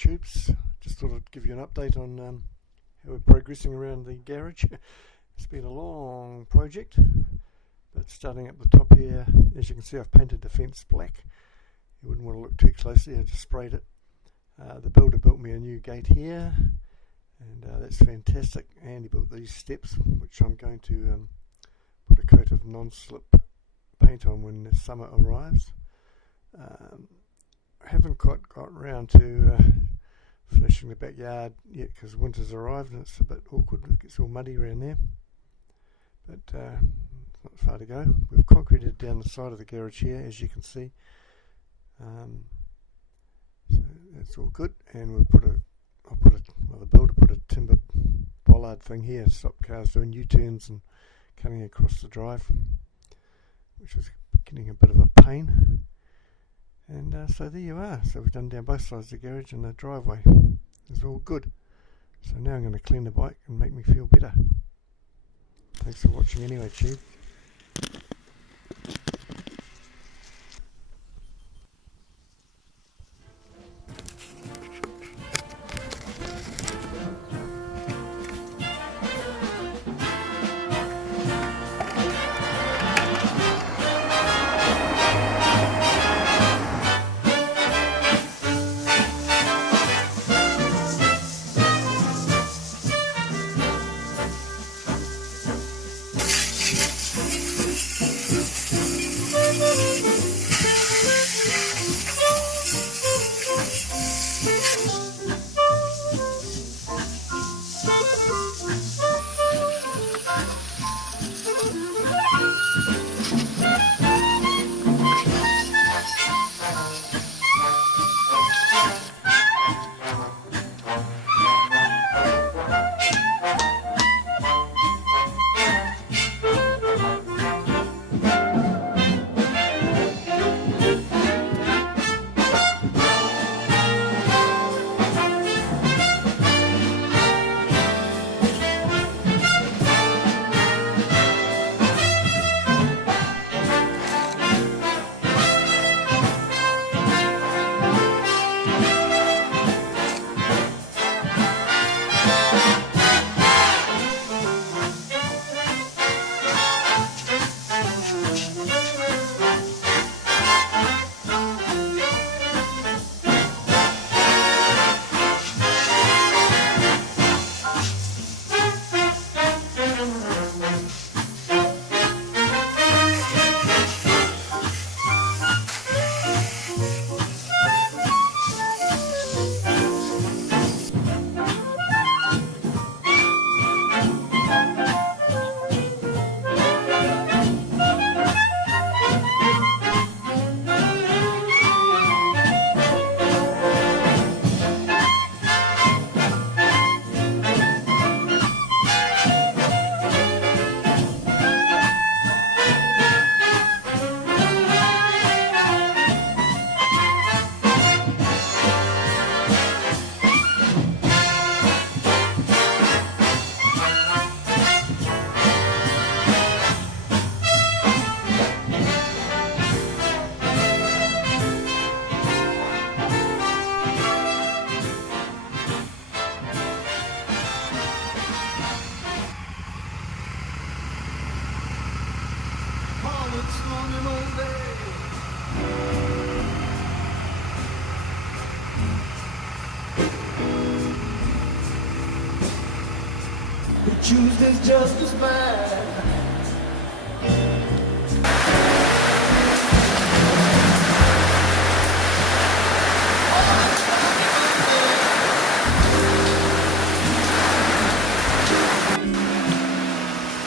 tubes. Just thought I'd give you an update on how we're progressing around the garage. It's been a long project, but starting up the top here, as you can see, I've painted the fence black. You wouldn't want to look too closely, I just sprayed it. The builder built me a new gate here, and that's fantastic. And he built these steps, which I'm going to put a coat of non-slip paint on when the summer arrives. I haven't quite got around to finishing the backyard yet because winter's arrived and it's a bit awkward. It gets all muddy around there, but it's not far to go. We've concreted down the side of the garage here, as you can see, so that's all good. And we've the builder put a timber bollard thing here to stop cars doing U-turns and cutting across the drive, which was getting a bit of a pain. And so there you are. So we've done down both sides of the garage and the driveway. It's all good. So now I'm going to clean the bike and make me feel better. Thanks for watching anyway, Chief. Tuesday's just as bad.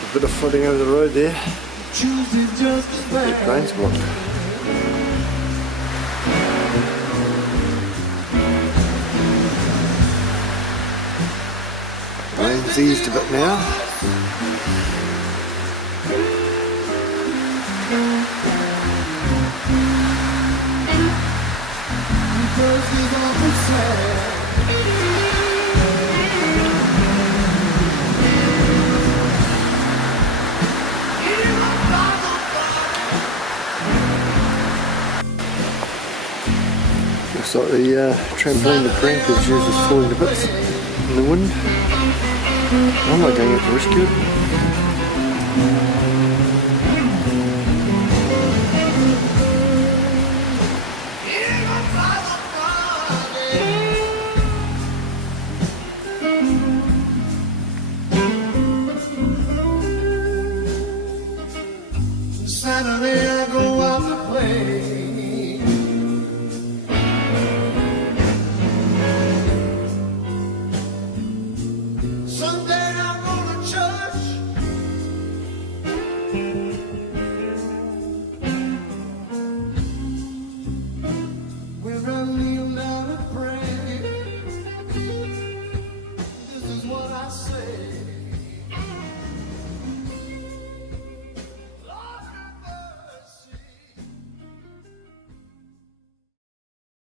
A bit of flooding over the road there. Tuesday's just as bad. The drain's blocked. Rain's eased a bit now. Looks like the trampoline the prank is used is falling to bits in the wind. I'm not going out to rescue it.